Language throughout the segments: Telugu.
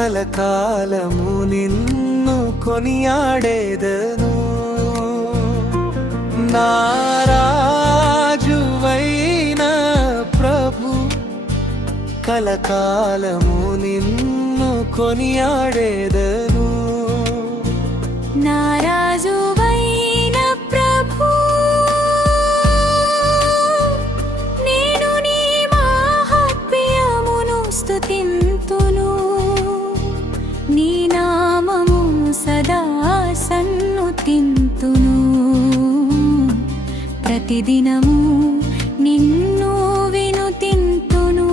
కలకాలము నిన్ను కొనియాడేదను. నా రాజువైన ప్రభు, కలకాలము నిన్ను కొనియాడేదను. నా రాజువైన ప్రభు, నేను నీ మహాత్మ్యమును స్తుతింతును. నీ నామము సదా సన్నుతింతును. ప్రతిదినము నిన్ను వినుతింతును.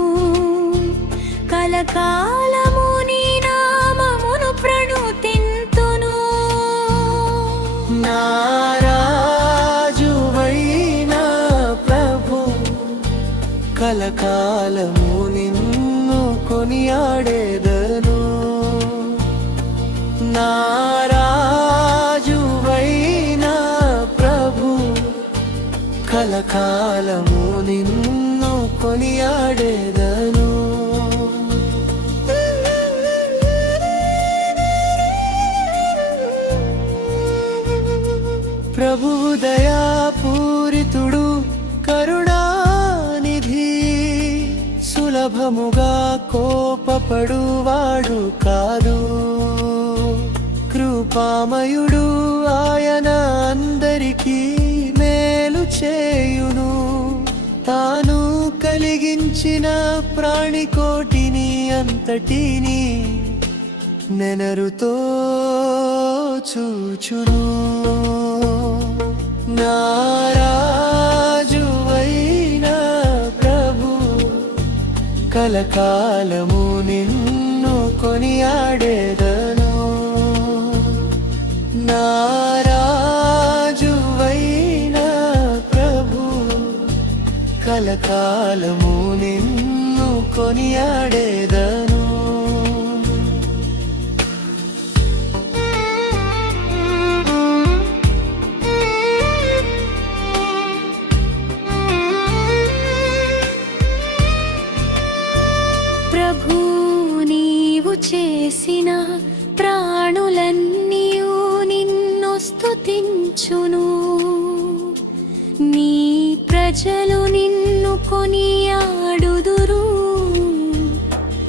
కలకాలము నీ నామమును ప్రణుతింతును. నా రాజువైన ప్రభు, కలకాలము నిన్ను కొనియాడేదను. నా రాజువైన ప్రభు, కలకాలము నిన్ను కొనియాడేదను. ప్రభువు దయాపూరితుడు, కరుణానిధి, సులభముగా కోపపడువాడు కాదు. కృపామయుడు ఆయన అందరికీ మేలు చేయును. తాను కలిగించిన ప్రాణికోటిని అంతటిని నెనరుతో చూచును. నా రాజువైన ప్రభు, కలకాలము నిన్ను కొనియాడేదను. నా రాజువైన ప్రభు, కలకాలము నిన్ను కొనియాడేదను. ప్రభు, నీవు చేసిన ప్రాణులన్నీయు నిన్ను స్తుతించును. నీ ప్రజలు నిన్ను కొనియాడుదురు.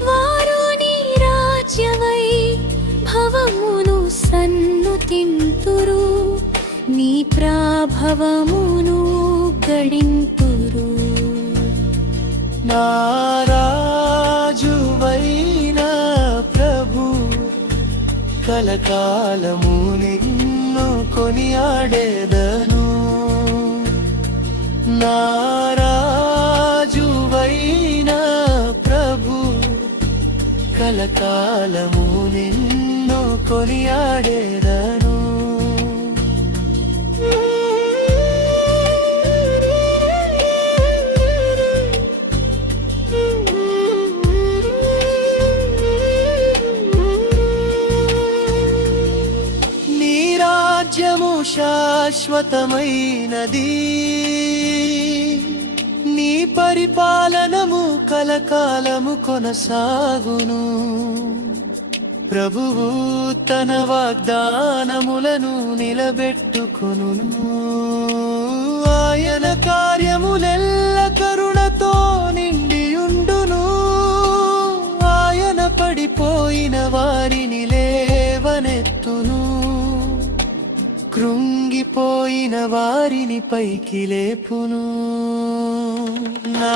వారు నీ రాజ్యవై భవమును సన్నుతింతురు. నీ ప్రాభవమును గడింతురు. నా రాజువైన ప్రభు, కలకాలము నిన్ను కొనియాడేదను. నా రాజువైన ప్రభు, కలకాలము నిన్ను కొనియాడేదను. రాజ్యము శాశ్వతమైనది, నీ పరిపాలనము కలకాలము కొనసాగును. ప్రభువు తన వాగ్దానములను నిలబెట్టుకొను. ఆయన కార్యములెల్ల కరుణతో నిండియుండును. ఆయన పడిపోయిన వారిని లేవనెత్తును. కృంగిపోయిన వారిని పైకి లేపును. నా